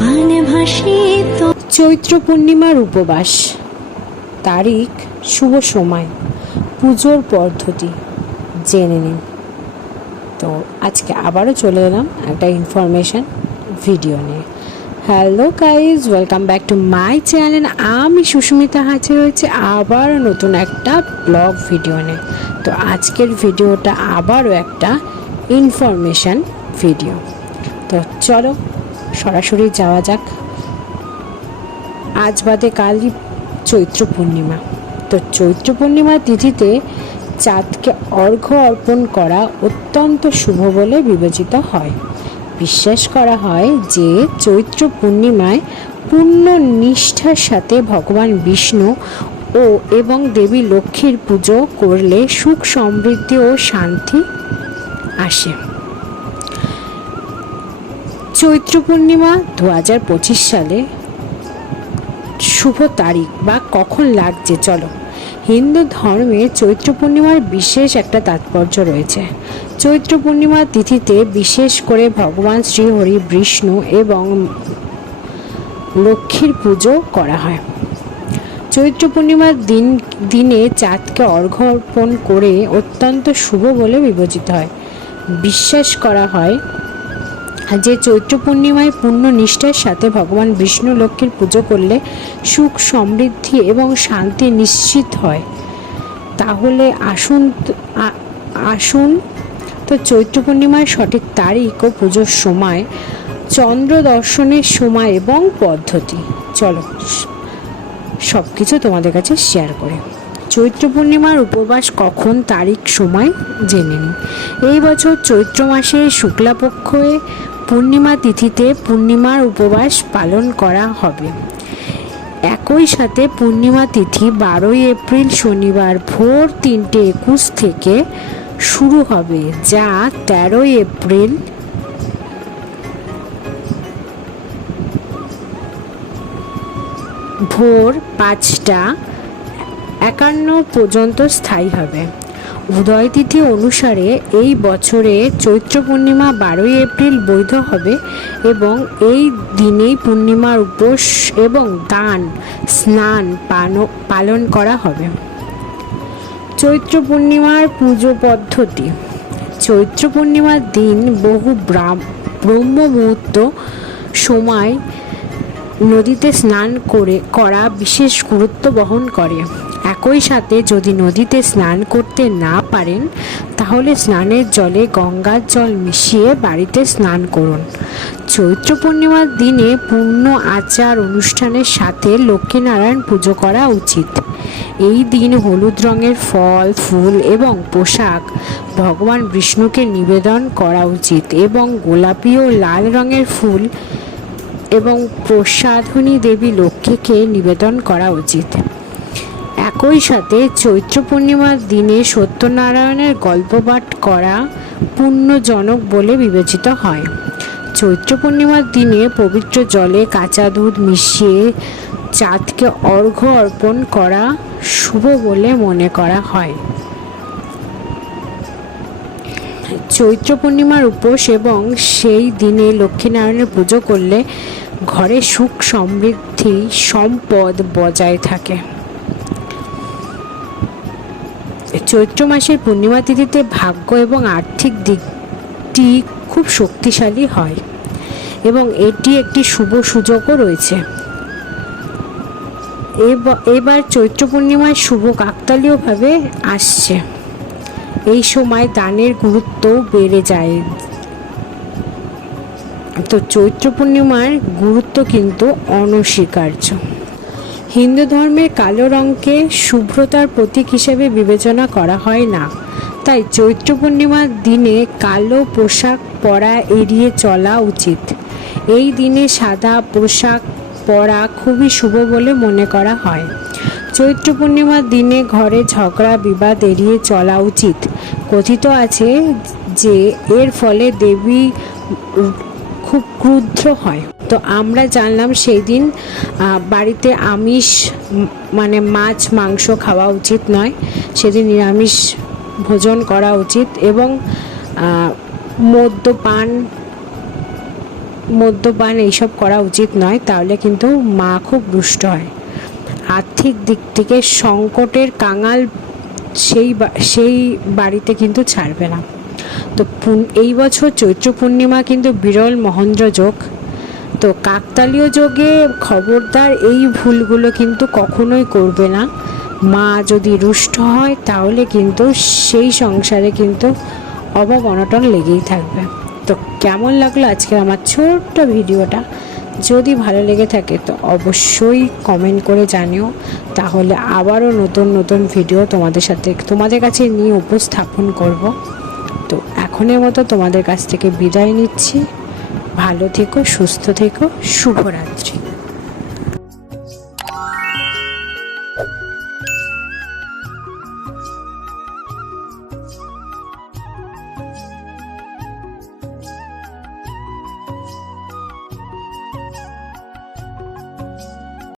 মানে তো চৈত্র পূর্ণিমার উপবাস। তারিখ শুভ সময়। পুজোর পদ্ধতি। জেনে নিন। তো আজকে আবারও চলে এলাম একটা ইনফরমেশান ভিডিও নিয়ে। Hello guys welcome back to my channel আমি সুস্মিতা হাজির হয়েছে আবার নতুন একটা ব্লগ ভিডিও নিয়ে। তো আজকের ভিডিওটা আবারও একটা ইনফরমেশান ভিডিও তো চলো, সরাসরি যাওয়া যাক। আজ বাদে কালই চৈত্র পূর্ণিমা। তো চৈত্র পূর্ণিমা তিথিতে চাঁদকে অর্ঘ্য অর্পণ করা অত্যন্ত শুভ বলে বিবেচিত হয়। বিশ্বাস করা হয় যে চৈত্র পূর্ণিমায় পূর্ণ নিষ্ঠার সাথে ভগবান বিষ্ণু ও এবং দেবী লক্ষ্মীর পুজো করলে সুখ সমৃদ্ধি ও শান্তি আসে। চৈত্র পূর্ণিমা দু হাজার পঁচিশ সালে শুভ তারিখ বা কখন লাগছে, চলো। হিন্দু ধর্মে চৈত্র পূর্ণিমার বিশেষ একটা তাৎপর্য রয়েছে। চৈত্র পূর্ণিমা তিথিতে বিশেষ করে ভগবান শ্রীহরি, বিষ্ণু এবং লক্ষ্মীর পুজো করা হয়। চৈত্র পূর্ণিমার দিন, দিনে চাঁদকে অর্ঘ্য অর্পণ করে অত্যন্ত শুভ বলে বিবেচিত হয়। বিশ্বাস করা হয় যে চৈত্র পূর্ণিমায় পূর্ণ নিষ্ঠার সাথে ভগবান বিষ্ণু লক্ষ্মীর পুজো করলে সুখ সমৃদ্ধি এবং শান্তি নিশ্চিত হয়। তাহলে আসুন আসুন। তো চৈত্র পূর্ণিমার সঠিক তারিখ ও পুজোর সময়, চন্দ্র দর্শনের সময় এবং পদ্ধতি। চলো সব কিছু তোমাদের কাছে শেয়ার করে। চৈত্র পূর্ণিমার উপবাস কখন, তারিখ, সময়, জেনে নিন এই বছর চৈত্র মাসে শুক্লাপক্ষে পূর্ণিমা তিথিতে পূর্ণিমার উপবাস পালন করা হবে। একই সাথে পূর্ণিমা তিথি বারোই এপ্রিল শনিবার ভোর তিনটে একুশ থেকে শুরু হবে, যা তেরোই এপ্রিল ভোর পাঁচটা একান্ন পর্যন্ত স্থায়ী হবে। উদয় তিথি অনুসারে এই বছরে চৈত্র পূর্ণিমা বারোই এপ্রিল বৈধ হবে এবং এই দিনেই পূর্ণিমার উপোস এবং দান, স্নান পালন করা হবে। চৈত্র পূর্ণিমার পুজো পদ্ধতি। চৈত্র পূর্ণিমার দিন বহু ব্রহ্ম মুহূর্ত সময় নদীতে স্নান করে, করা বিশেষ গুরুত্ব বহন করে। একই সাথে যদি নদীতে স্নান করতে না পারেন, তাহলে স্নানের জলে গঙ্গার জল মিশিয়ে বাড়িতে স্নান করুন। চৈত্র পূর্ণিমার দিনে পূর্ণ আচার অনুষ্ঠানের সাথে লক্ষ্মীনারায়ণ পুজো করা উচিত। এই দিন হলুদ রঙের ফল, ফুল এবং পোশাক ভগবান বিষ্ণুকে নিবেদন করা উচিত এবং গোলাপি ও লাল রঙের ফুল এবং প্রসাধনী দেবী লক্ষ্মীকে নিবেদন করা উচিত। একই সাথে চৈত্র পূর্ণিমার দিনে সত্যনারায়ণের গল্প পাঠ করা পুণ্যজনক বলে বিবেচিত হয়। চৈত্র পূর্ণিমার দিনে পবিত্র জলে কাঁচা দুধ মিশিয়ে চাঁদকে অর্ঘ্য অর্পণ করা শুভ বলে মনে করা হয়। চৈত্র পূর্ণিমার উপোস এবং সেই দিনে লক্ষ্মীনারায়ণের পুজো করলে ঘরে সুখ সমৃদ্ধি, সম্পদ বজায় থাকে। চৈত্র মাসের পূর্ণিমা তিথিতে ভাগ্য এবং আর্থিক দিকটি খুব শক্তিশালী হয় এবং এটি একটি শুভ সুযোগও রয়েছে। এব- এবার চৈত্র পূর্ণিমায় শুভ কাকতালীয়ভাবে আসছে। এই সময় দানের গুরুত্ব বেড়ে যায়। তো চৈত্র পূর্ণিমার গুরুত্ব কিন্তু অনস্বীকার্য। হিন্দু ধর্মের কালো রঙকে শুভ্রতার প্রতীক হিসেবে বিবেচনা করা হয় না। তাই চৈত্র পূর্ণিমার দিনে কালো পোশাক পরা এড়িয়ে চলা উচিত। এই দিনে সাদা পোশাক পরা খুবই শুভ বলে মনে করা হয়। চৈত্র পূর্ণিমার দিনে ঘরে ঝগড়া, বিবাদ এড়িয়ে চলা উচিত। কথিত আছে যে এর ফলে দেবী খুব ক্রুদ্ধ হয়। তো আমরা জানলাম সেই দিন বাড়িতে আমিষ মানে মাছ, মাংস খাওয়া উচিত নয়। সেদিন নিরামিষ ভোজন করা উচিত এবং মদ্যপান মদ্যপান এইসব করা উচিত নয়, তাহলে কিন্তু মা খুব রুষ্ট হয়। আর্থিক দিক থেকে সংকটের কাঙাল সেই সেই বাড়িতে কিন্তু ছাড়বে না। তো এই বছর চৈত্র পূর্ণিমা কিন্তু বিরল মহেন্দ্র যোগ। তো কাকতালীয় যোগে খবরদার এই ভুলগুলো কিন্তু কখনোই করবে না। মা যদি রুষ্ট হয়, তাহলে কিন্তু সেই সংসারে কিন্তু অভাব অনটন লেগেই থাকবে। তো কেমন লাগল আজকের আমার ছোট্ট ভিডিওটা? যদি ভালো লেগে থাকে, তো অবশ্যই কমেন্ট করে জানিও। তাহলে আবারও নতুন নতুন ভিডিও তোমাদের সাথে, তোমাদের কাছে নিয়ে উপস্থাপন করব। তো এখনের মতো তোমাদের কাছ থেকে বিদায় নিচ্ছি। ভালো থেকো সুস্থ থেকো শুভরাত্রি।